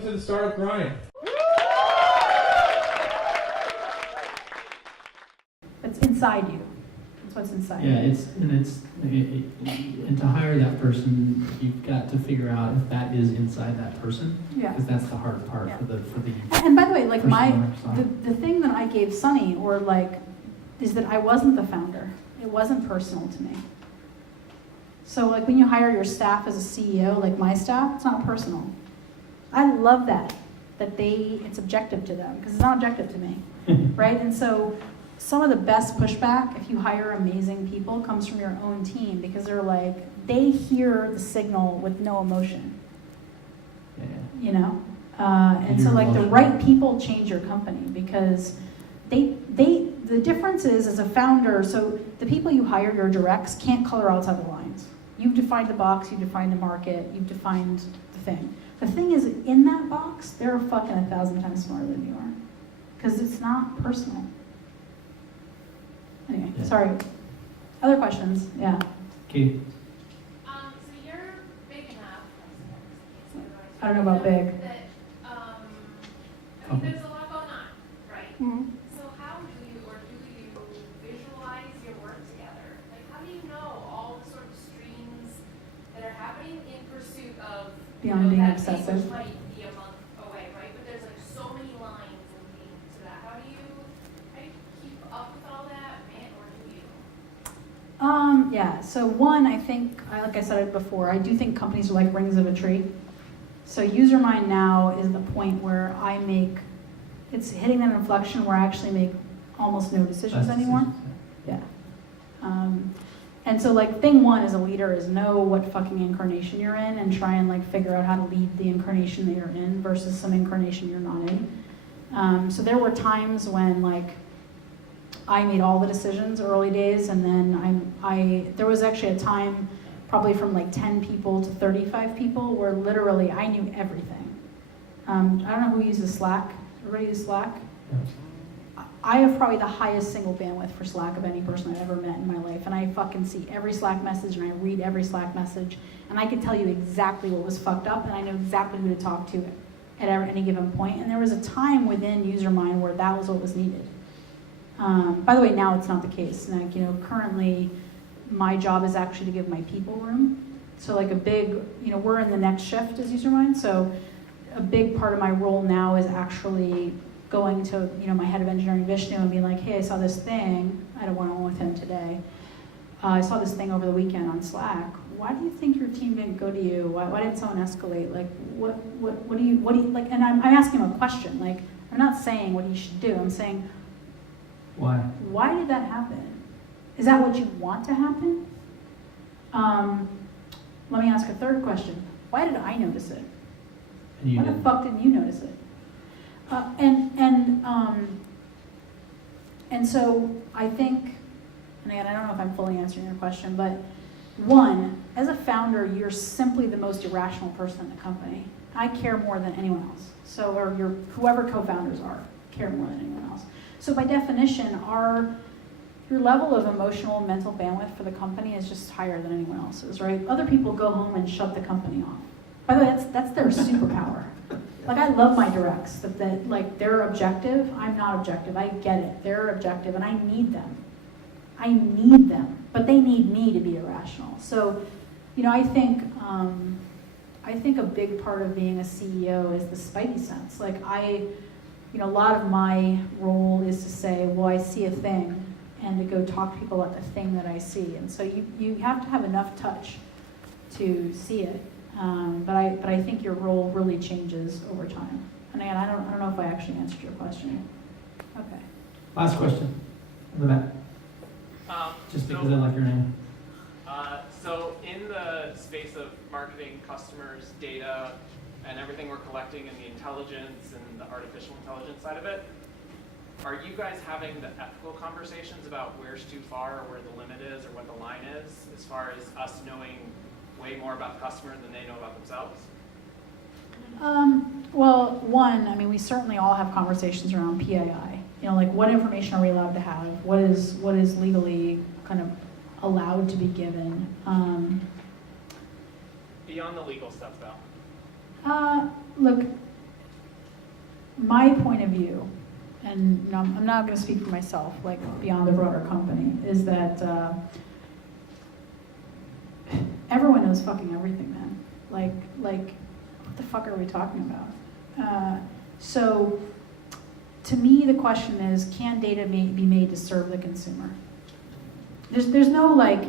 Welcome to the startup grind. It's inside you. That's what's inside you. Yeah, and to hire that person, you've got to figure out if that is inside that person. Yeah. Because that's the hard part Yeah. for the. And by the way, like the the thing that I gave Sunny, or like, is that I wasn't the founder. It wasn't personal to me. So like when you hire your staff as a CEO, like my staff, it's not personal. I love that it's objective to them, because it's not objective to me, right? And so some of the best pushback, if you hire amazing people, comes from your own team, because they're like, they hear the signal with no emotion, Yeah. you know? And so like the right people change your company, because the difference is, as a founder, so the people you hire, your directs, can't color outside the lines. You've defined the box, you've defined the market, you've defined the thing. The thing is, in that box, they're fucking 1,000 times smarter than you are, because it's not personal. Anyway, Yeah. sorry. Other questions? Yeah. Okay. So you're big enough. I don't know about big. That, I mean, there's a lot going on, right? Mm-hmm. So how do you visualize your work together? Like, how do you know all the sort of streams that are happening in pursuit of Beyond being that obsessive. thing which might be a month away, right? But there's like so many lines leading to that. How do you keep up with all that, man, or do you? Yeah, so one, I think, like I said it before, I do think companies are like rings of a tree. So Usermind now is the point where it's hitting that inflection where I actually make almost no decisions anymore. Yeah. And so like thing one as a leader is know what fucking incarnation you're in, and try and like figure out how to lead the incarnation that you're in versus some incarnation you're not in. So there were times when like I made all the decisions early days, and then there was actually a time probably from like 10 people to 35 people where literally I knew everything. I don't know who uses Slack. Everybody use Slack? I have probably the highest single bandwidth for Slack of any person I've ever met in my life, and I fucking see every Slack message, and I read every Slack message, and I can tell you exactly what was fucked up, and I know exactly who to talk to at any given point. And there was a time within Usermind where that was what was needed. By the way, now it's not the case. Like, currently my job is actually to give my people room. So like we're in the next shift as Usermind, so a big part of my role now is actually going to, my head of engineering, Vishnu, and being like, hey, I saw this thing. I had a one-on-one with him today. I saw this thing over the weekend on Slack. Why do you think your team didn't go to you? Why didn't someone escalate? Like, what do you like? And I'm asking him a question. Like, I'm not saying what he should do. I'm saying, why did that happen? Is that what you want to happen? Let me ask a third question. Why did I notice it? Why the fuck didn't you notice it? And so I think, and again, I don't know if I'm fully answering your question, but one, as a founder, you're simply the most irrational person in the company. I care more than anyone else. So, or whoever co-founders are, care more than anyone else. So by definition, your level of emotional and mental bandwidth for the company is just higher than anyone else's, right? Other people go home and shut the company off. By the way, that's their superpower. Like, I love my directs, that like they're objective, I'm not objective, I get it. They're objective and I need them. But they need me to be irrational. So, I think a big part of being a CEO is the spidey sense. Like a lot of my role is to say, well, I see a thing, and to go talk to people about the thing that I see. And so you have to have enough touch to see it. But I think your role really changes over time. And again, I don't know if I actually answered your question. Okay. Last question. In the back. Just because I like your name. So in the space of marketing, customers, data, and everything we're collecting, and the intelligence and the artificial intelligence side of it, are you guys having the ethical conversations about where's too far, or where the limit is, or what the line is, as far as us knowing way more about the customer than they know about themselves? Well, one, we certainly all have conversations around PII. Like, what information are we allowed to have? What is legally kind of allowed to be given? Beyond the legal stuff, though. Look, my point of view, and you know, I'm not going to speak for myself, like beyond the broader company, is that everyone knows fucking everything, man. Like, what the fuck are we talking about? So, to me, the question is, can data be made to serve the consumer? There's no like,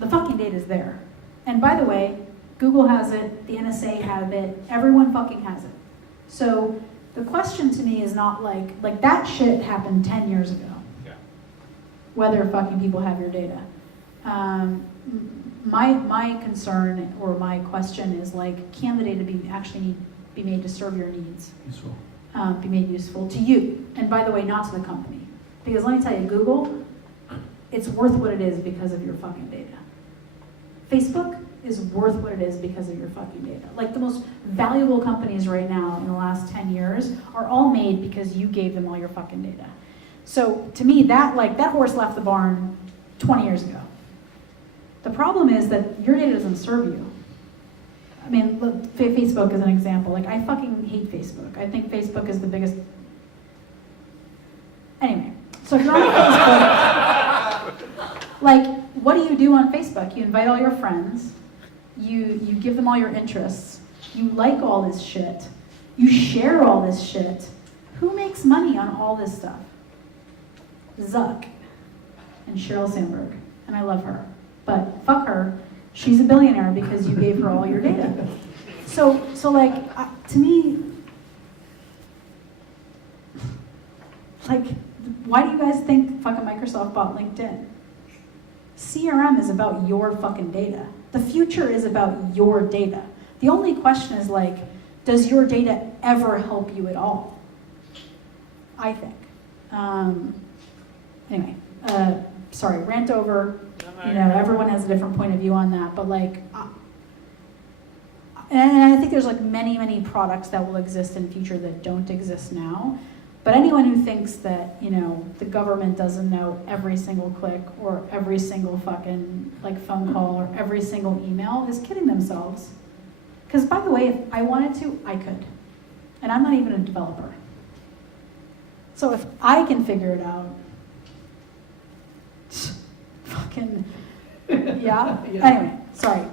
the fucking data's there. And by the way, Google has it, the NSA has it, everyone fucking has it. So the question to me is not like that shit happened 10 years ago. Yeah. Whether fucking people have your data. My concern or my question is like, can the data be made to serve your needs? Useful. Be made useful to you. And by the way, not to the company. Because let me tell you, Google, it's worth what it is because of your fucking data. Facebook is worth what it is because of your fucking data. Like the most valuable companies right now in the last 10 years are all made because you gave them all your fucking data. So to me, that horse left the barn 20 years ago. The problem is that your data doesn't serve you. I mean, look, Facebook is an example. Like, I fucking hate Facebook. I think Facebook is the biggest... Anyway, so if you're on Facebook, like, what do you do on Facebook? You invite all your friends. You give them all your interests. You like all this shit. You share all this shit. Who makes money on all this stuff? Zuck and Sheryl Sandberg. And I love her. But fuck her. She's a billionaire because you gave her all your data. So like, to me, like, why do you guys think fucking Microsoft bought LinkedIn? CRM is about your fucking data. The future is about your data. The only question is like, does your data ever help you at all? I think. Anyway, sorry, rant over. You know, everyone has a different point of view on that, but like, and I think there's like many products that will exist in future that don't exist now. But anyone who thinks that, you know, the government doesn't know every single click or every single fucking like phone call or every single email is kidding themselves. Because by the way, if I wanted to, I could. And I'm not even a developer. So if I can figure it out, fucking, yeah. Anyway, sorry.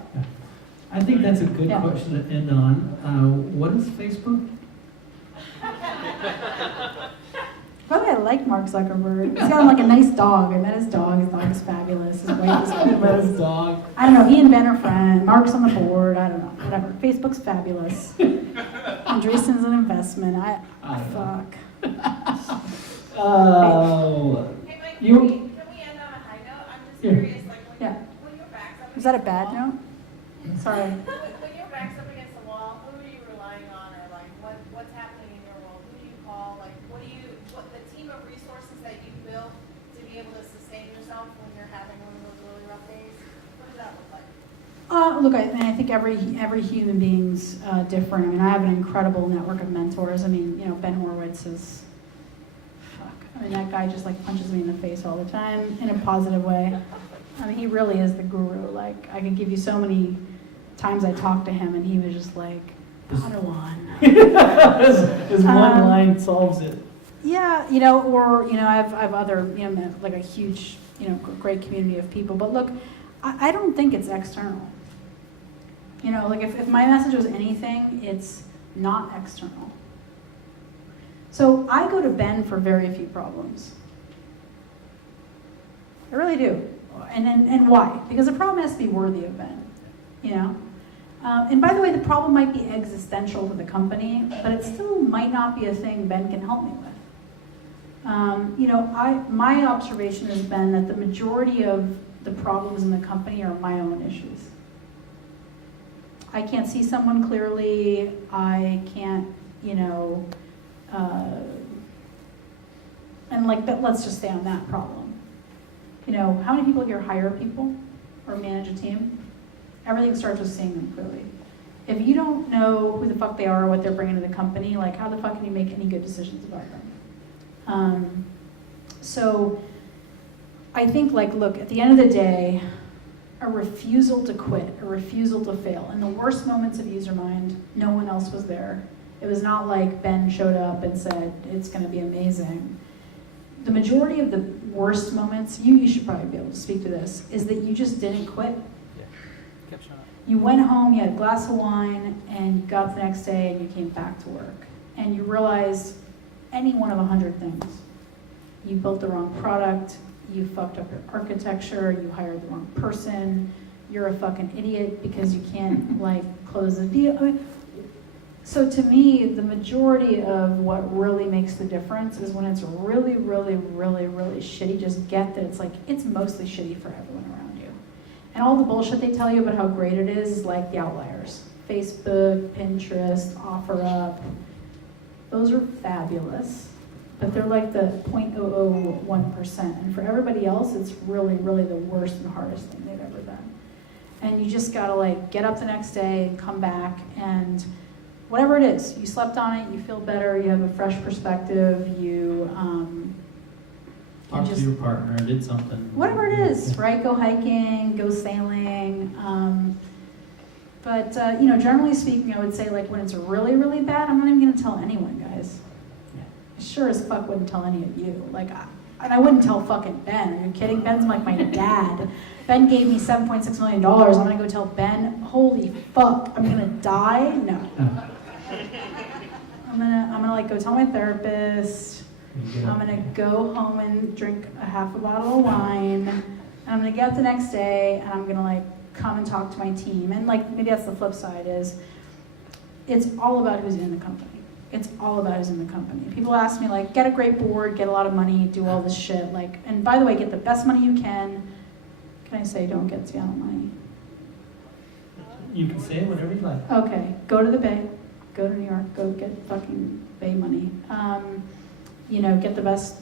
I think that's a good Yeah. question to end on. What is Facebook? By the way, I like Mark Zuckerberg. He's got like a nice dog. I met his dog. His dog is fabulous. His wife is fabulous. Dog. I don't know. He and Ben are friends. Mark's on the board. I don't know. Whatever. Facebook's fabulous. Andreessen's an investment. Fuck. Oh. Hey, Mike, You- can we end on a high note? I'm just Yeah. curious, like, Yeah. when your back's up Is that a against the bad wall- note? Sorry. When your back's up against the wall, who are you relying on, or like, what's happening in your world? Who do you call? Like, what the team of resources that you built to be able to sustain yourself when you're having one of those really rough days? What does that look like? Look, I think every human being's different. I mean, I have an incredible network of mentors. I mean, you know, Ben Horowitz is, fuck. I mean, that guy just like punches me in the face all the time in a positive way. I mean, he really is the guru. Like, I could give you so many times I talked to him and he was just like, Padawan. His one line solves it. Yeah, you know, or, you know, I have other, you know, like a huge, you know, great community of people. But look, I don't think it's external. You know, like if my message was anything, it's not external. So I go to Ben for very few problems. I really do. And why? Because the problem has to be worthy of Ben, you know? And by the way, the problem might be existential to the company, but it still might not be a thing Ben can help me with. You know, my observation has been that the majority of the problems in the company are my own issues. I can't see someone clearly. I can't, you know, and like, but let's just stay on that problem. You know, how many people here hire people or manage a team? Everything starts with seeing them clearly. If you don't know who the fuck they are or what they're bringing to the company, like how the fuck can you make any good decisions about them? So I think like, look, at the end of the day, a refusal to quit, a refusal to fail. In the worst moments of Usermind, no one else was there. It was not like Ben showed up and said, it's going to be amazing. The majority of the worst moments, you should probably be able to speak to this, is that you just didn't quit. Yeah. Kept showing up. You went home, you had a glass of wine, and got up the next day and you came back to work. And you realized any one of 100 things. You built the wrong product, you fucked up your architecture, you hired the wrong person, you're a fucking idiot because you can't like close the deal. I mean, so to me, the majority of what really makes the difference is when it's really, really, really, really shitty. Just get that it's like, it's mostly shitty for everyone around you. And all the bullshit they tell you about how great it is like the outliers. Facebook, Pinterest, OfferUp, those are fabulous. But they're like the 0.001%. And for everybody else, it's really, really the worst and hardest thing they've ever done. And you just gotta like get up the next day and come back and whatever it is, you slept on it, you feel better, you have a fresh perspective, you Talk just, to your partner and did something. whatever it is, right? Go hiking, go sailing. But generally speaking, I would say like when it's really, really bad, I'm not even gonna tell anyone, guys. I sure as fuck wouldn't tell any of you. And I wouldn't tell fucking Ben. Are you kidding? Ben's like my dad. Ben gave me $7.6 million. I'm gonna go tell Ben, holy fuck, I'm gonna die? No. I'm gonna like go tell my therapist. I'm gonna go home and drink a half a bottle of wine. And I'm gonna get up the next day and I'm gonna like come and talk to my team. And like maybe that's the flip side is it's all about who's in the company. It's all about who's in the company. People ask me like, get a great board, get a lot of money, do all this shit. Like, and by the way, get the best money you can. Can I say don't get Seattle money? You can say whatever you like. Okay, go to the Bay, go to New York, go get fucking Bay money. Get the best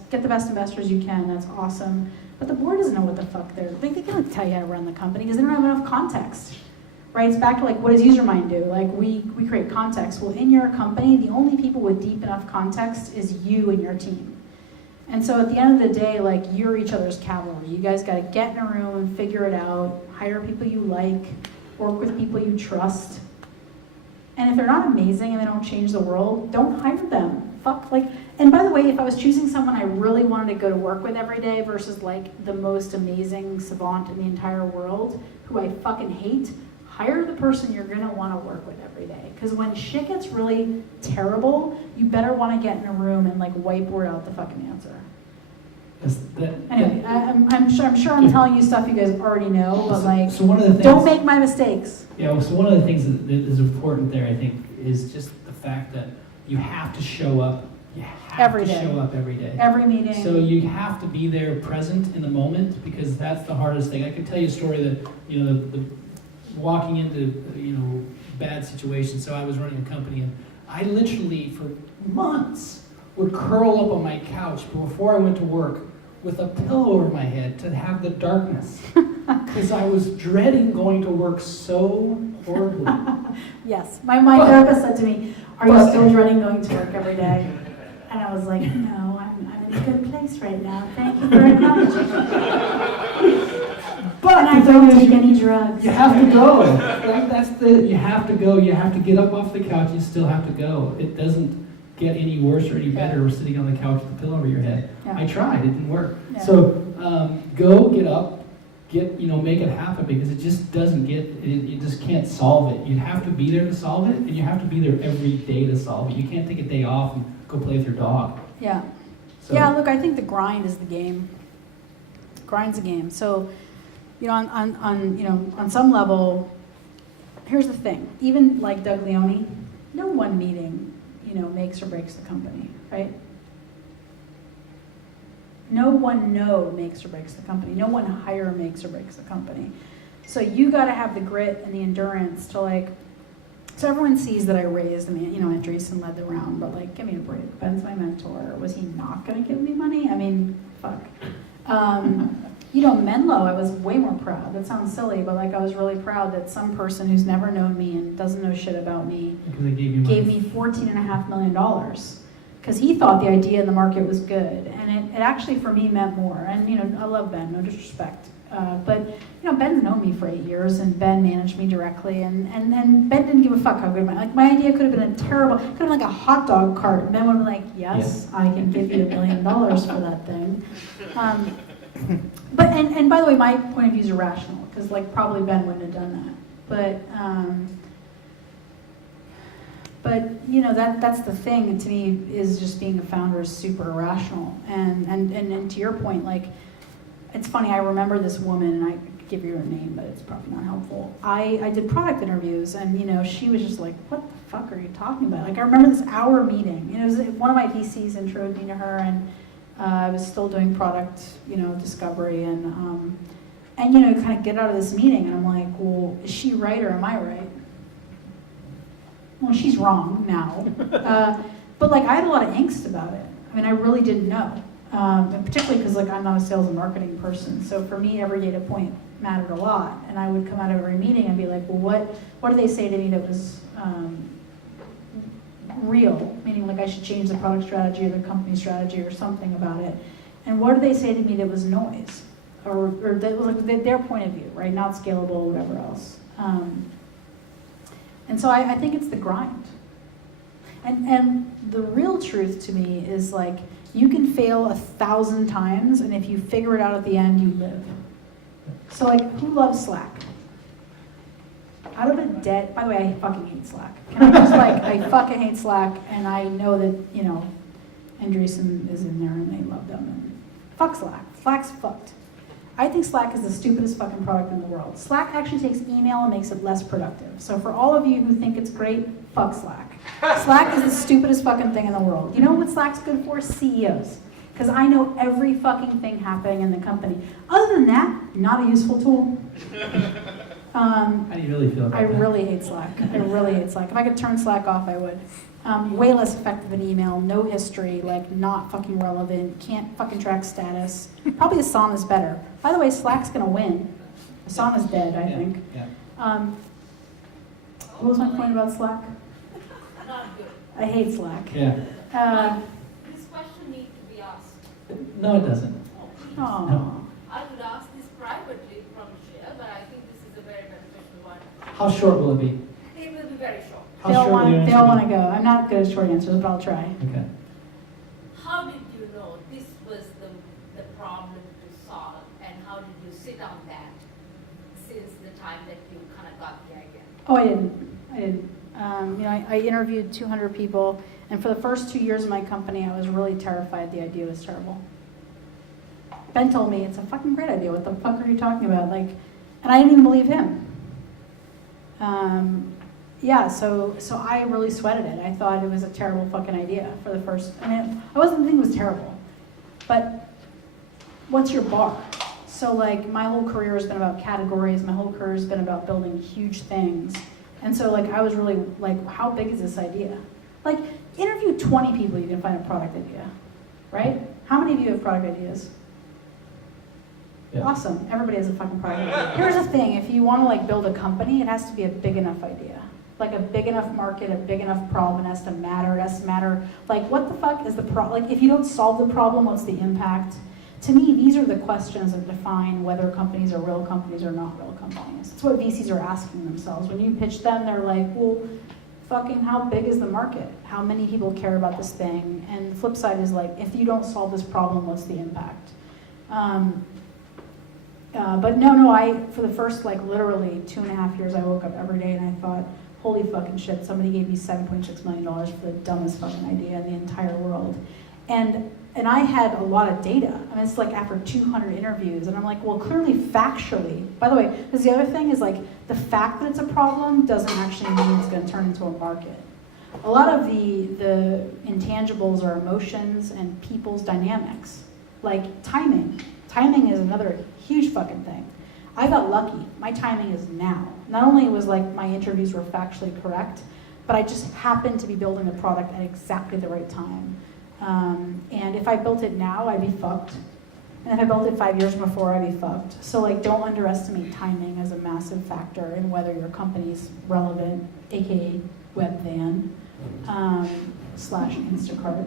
investors you can. That's awesome. But the board doesn't know what the fuck they can't tell you how to run the company because they don't have enough context. Right? It's back to like, what does Usermind do? Like we create context. Well, in your company, the only people with deep enough context is you and your team. And so at the end of the day, like you're each other's cavalry. You guys got to get in a room and figure it out. Hire people you like. Work with people you trust. And if they're not amazing and they don't change the world, don't hire them. Fuck, like, and by the way, if I was choosing someone I really wanted to go to work with every day versus like the most amazing savant in the entire world, who I fucking hate, hire the person you're gonna wanna work with every day. Because when shit gets really terrible, you better wanna get in a room and like whiteboard out the fucking answer. Anyway, I'm sure I'm telling you stuff you guys already know, but like, so one of the things, don't make my mistakes. Yeah, so one of the things that is important there, I think, is just the fact that you have to show up. You have Every to day. show up every day. Every meeting. So you have to be there present in the moment because that's the hardest thing. I can tell you a story that, the walking into, bad situations. So I was running a company and I literally for months would curl up on my couch before I went to work with a pillow over my head to have the darkness because I was dreading going to work so horribly. Yes, my therapist said to me, are you still dreading going to work every day? And I was like, no, I'm in a good place right now. Thank you for acknowledging it. But I don't take any drugs. You have to go. You have to go. You have to get up off the couch. You still have to go. It doesn't get any worse or any better sitting on the couch with a pillow over your head. Yeah. I tried. It didn't work. Yeah. So go, get up, make it happen because it just doesn't you just can't solve it. You have to be there to solve it, and you have to be there every day to solve it. You can't take a day off and go play with your dog. Yeah. So, Yeah, look, I think the grind is the game. Grind's a game. So, on some level, here's the thing. Even like Doug Leone, no one meeting, makes or breaks the company, right? No one no makes or breaks the company. No one hire makes or breaks the company. So you got to have the grit and the endurance to like. So everyone sees that I raised, Andreessen led the round, but like, give me a break. Ben's my mentor. Was he not going to give me money? I mean, fuck. Menlo, I was way more proud. That sounds silly, but like I was really proud that some person who's never known me and doesn't know shit about me because they gave me $14.5 million because he thought the idea in the market was good, and it actually for me meant more. And I love Ben, no disrespect. But Ben's known me for 8 years, and Ben managed me directly, and Ben didn't give a fuck how good my idea could have been could have been like a hot dog cart, and Ben would have been like, yes, I can give you $1 million for that thing. But and by the way, my point of view is irrational, because like probably Ben wouldn't have done that. But that's the thing to me, is just being a founder is super irrational. And to your point, like, it's funny, I remember this woman, and I could give you her name, but it's probably not helpful. I did product interviews, and she was just like, what the fuck are you talking about? Like, I remember this hour meeting, and it was one of my VCs introduced me to her, and I was still doing product, discovery, and kind of get out of this meeting, and I'm like, well, is she right or am I right? Well, she's wrong now. But like, I had a lot of angst about it. I mean, I really didn't know. And particularly because like I'm not a sales and marketing person. So for me, every data point mattered a lot. And I would come out of every meeting and be like, well, what did they say to me that was real? Meaning like I should change the product strategy or the company strategy or something about it. And what did they say to me that was noise? Or that was like their point of view, right? Not scalable or whatever else. And so I think it's the grind. And the real truth to me is like, you can fail 1,000 times, and if you figure it out at the end, you live. So like, who loves Slack? Out of a dead, by the way, I fucking hate Slack. Can I just like, I fucking hate Slack, and I know that, Andreessen is in there and they love them, and fuck Slack. Slack's fucked. I think Slack is the stupidest fucking product in the world. Slack actually takes email and makes it less productive. So for all of you who think it's great, fuck Slack. Slack is the stupidest fucking thing in the world. You know what Slack's good for? CEOs. Because I know every fucking thing happening in the company. Other than that, not a useful tool. How do you really feel about I that? really hate Slack. I really hate Slack. If I could turn Slack off, I would. Way less effective than email, no history, like not fucking relevant, can't fucking track status. Probably Asana's better. By the way, Slack's gonna win. Asana's dead, I think. Yeah. What was my point about Slack? Not good. I hate Slack. Yeah. This question needs to be asked. No, it doesn't. Oh, please. Aww. I would ask this privately from Michel, but I think this is a very beneficial one. How short will it be? It will be very short. How They all short will your want answer to go. I'm not good at short answers, but I'll try. be? Okay. How did you know this was the problem to solve, and how did you sit on that since the time that you kind of got the idea? Oh, I didn't. I interviewed 200 people, and for the first 2 years of my company, I was really terrified the idea was terrible. Ben told me, it's a fucking great idea. What the fuck are you talking about? Like, and I didn't even believe him. So I really sweated it. I thought it was a terrible fucking idea for the first, I wasn't thinking it was terrible, but what's your bar? So like, my whole career has been about categories. My whole career has been about building huge things. And so like, I was really like, how big is this idea? Like, interview 20 people, you can find a product idea, right? How many of you have product ideas? Yeah. Awesome, everybody has a fucking product idea. Here's the thing, if you want to like build a company, it has to be a big enough idea. Like a big enough market, a big enough problem, it has to matter, like what the fuck is the problem? Like if you don't solve the problem, what's the impact? To me, these are the questions that define whether companies are real companies or not real companies. That's what VCs are asking themselves. When you pitch them, they're like, well, fucking how big is the market? How many people care about this thing? And the flip side is like, if you don't solve this problem, what's the impact? But no, for the first like literally 2.5 years, I woke up every day and I thought, holy fucking shit, somebody gave me $7.6 million for the dumbest fucking idea in the entire world. And I had a lot of data. It's like after 200 interviews, and I'm like, well, clearly factually, by the way, because the other thing is like, the fact that it's a problem doesn't actually mean it's gonna turn into a market. A lot of the intangibles are emotions and people's dynamics, like timing. Timing is another huge fucking thing. I got lucky. My timing is now. Not only was like my interviews were factually correct, but I just happened to be building the product at exactly the right time. And if I built it now, I'd be fucked. And if I built it 5 years before, I'd be fucked. So like, don't underestimate timing as a massive factor in whether your company's relevant, AKA Webvan, / Instacart.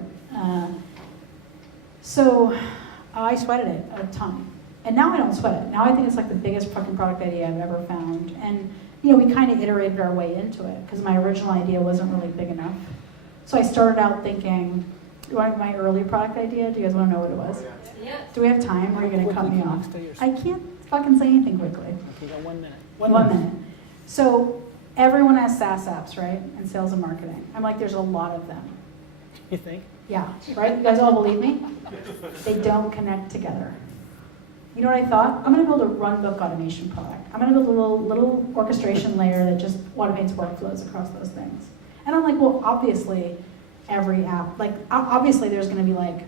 So I sweated it a ton. And now I don't sweat it. Now I think it's like the biggest fucking product idea I've ever found. And you know, we kind of iterated our way into it because my original idea wasn't really big enough. So I started out thinking, you want my early product idea? Do you guys want to know what it was? Yes. Do we have time or are you going to cut me off? Quickly, I can't fucking say anything quickly. Okay, you got 1 minute. 1 minute. So everyone has SaaS apps, right? And sales and marketing. I'm like, there's a lot of them. You think? Yeah, right? You guys all believe me? They don't connect together. You know what I thought? I'm going to build a run book automation product. I'm going to build a little orchestration layer that just automates workflows across those things. And I'm like, well, obviously, every app, like, obviously there's going to be like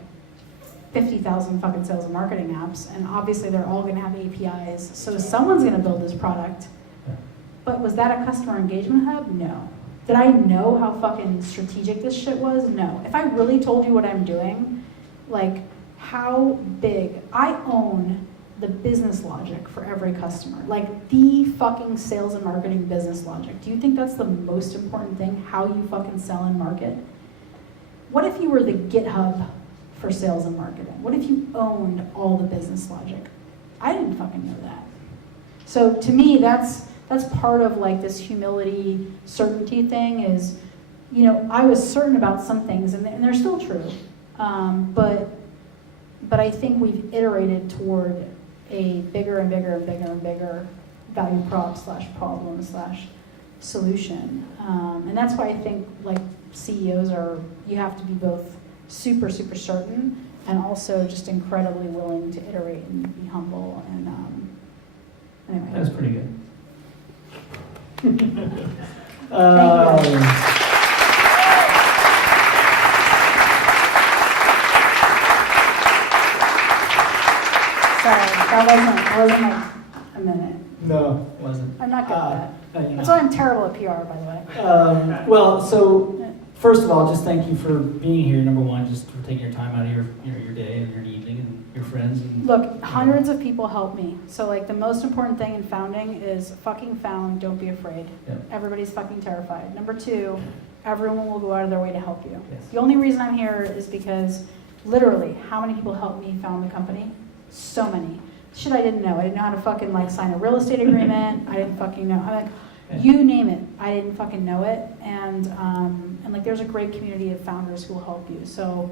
50,000 fucking sales and marketing apps, and obviously they're all going to have APIs. So someone's going to build this product. But was that a customer engagement hub? No. Did I know how fucking strategic this shit was? No. If I really told you what I'm doing, like how big, I own the business logic for every customer. Like the fucking sales and marketing business logic. Do you think that's the most important thing? How you fucking sell and market? What if you were the GitHub for sales and marketing? What if you owned all the business logic? I didn't fucking know that. So to me, that's part of like this humility, certainty thing is, you know, I was certain about some things and they're still true. But I think we've iterated toward a bigger and bigger and bigger and bigger value prop / problem / solution. And that's why I think like CEOs you have to be both super, super certain and also just incredibly willing to iterate and be humble. And anyway. That's pretty good. Thank you. Sorry, that wasn't like a minute. No, it wasn't. I'm not good at that. You know. That's why I'm terrible at PR, by the way. Well, so first of all, just thank you for being here. Number one, just for taking your time out of your day and your evening and your friends. And, Look, hundreds of people help me. So like the most important thing in founding is fucking found, don't be afraid. Yep. Everybody's fucking terrified. Number two, everyone will go out of their way to help you. Yes. The only reason I'm here is because literally, how many people helped me found the company? So many. Shit I didn't know. I didn't know how to fucking like sign a real estate agreement. I didn't fucking know. I'm like, you name it. I didn't fucking know it. And like there's a great community of founders who will help you. So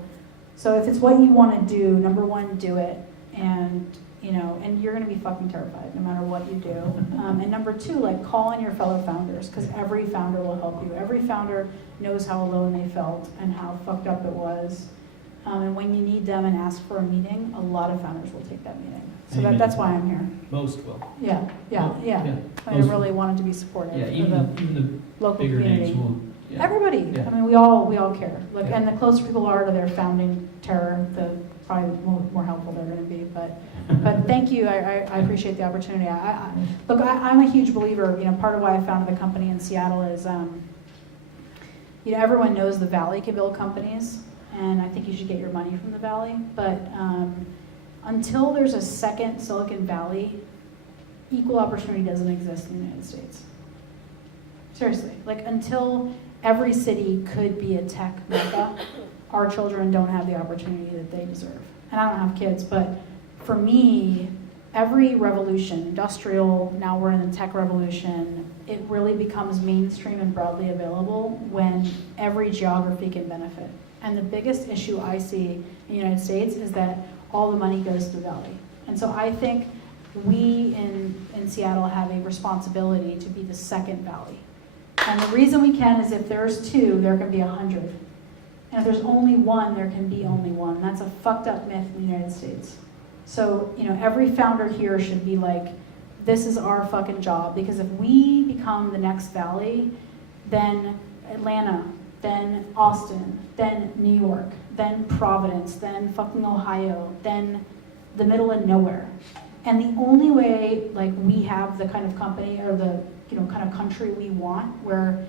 if it's what you want to do, number one, do it. And you know, and you're gonna be fucking terrified no matter what you do. And number two, like call on your fellow founders because every founder will help you. Every founder knows how alone they felt and how fucked up it was. And when you need them and ask for a meeting, a lot of founders will take that meeting. So that's why I'm here. most will. Yeah. I Most- really wanted to be supportive Yeah, of even the local the bigger names community. will. Yeah. Everybody. Yeah. I mean, we all care. Like, Yeah. and the closer people are to their founding terror, the probably more helpful they're going to be. But thank you. I appreciate the opportunity. Look, I'm a huge believer. You know, part of why I founded the company in Seattle is, you know, everyone knows the Valley can build companies, and I think you should get your money from the Valley. But until there's a second Silicon Valley, equal opportunity doesn't exist in the United States. Seriously, like until every city could be a tech mecca, our children don't have the opportunity that they deserve. And I don't have kids, but for me, every revolution, industrial, now we're in the tech revolution, it really becomes mainstream and broadly available when every geography can benefit. And the biggest issue I see in the United States is that all the money goes to the Valley. And so I think we in Seattle have a responsibility to be the second Valley. And the reason we can is if there's two, there can be 100. And if there's only one, there can be only one. And that's a fucked up myth in the United States. So, you know, every founder here should be like, this is our fucking job. Because if we become the next Valley, then Atlanta, then Austin, then New York, then Providence, then fucking Ohio, then the middle of nowhere. And the only way, like, we have the kind of company or the, you know, kind of country we want where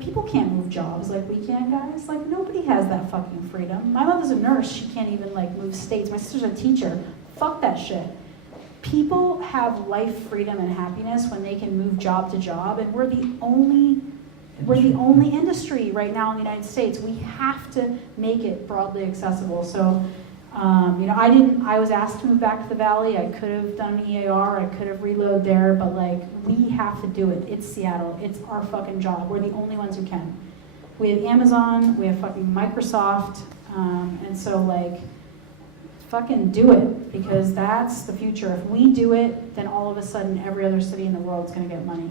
people can't move jobs like we can, guys. Like, nobody has that fucking freedom. My mother's a nurse. She can't even, like, move states. My sister's a teacher. Fuck that shit. People have life freedom and happiness when they can move job to job, and we're the only industry right now in the United States. We have to make it broadly accessible. So You know, I was asked to move back to the Valley. I could have done an EAR, I could have reload there, but like, we have to do it. It's Seattle, it's our fucking job. We're the only ones who can. We have Amazon, we have fucking Microsoft, and so like, fucking do it, because that's the future. If we do it, then all of a sudden every other city in the world is gonna get money.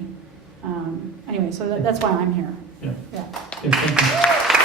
Anyway, so that's why I'm here. Yeah. Yeah. Yes, thank you.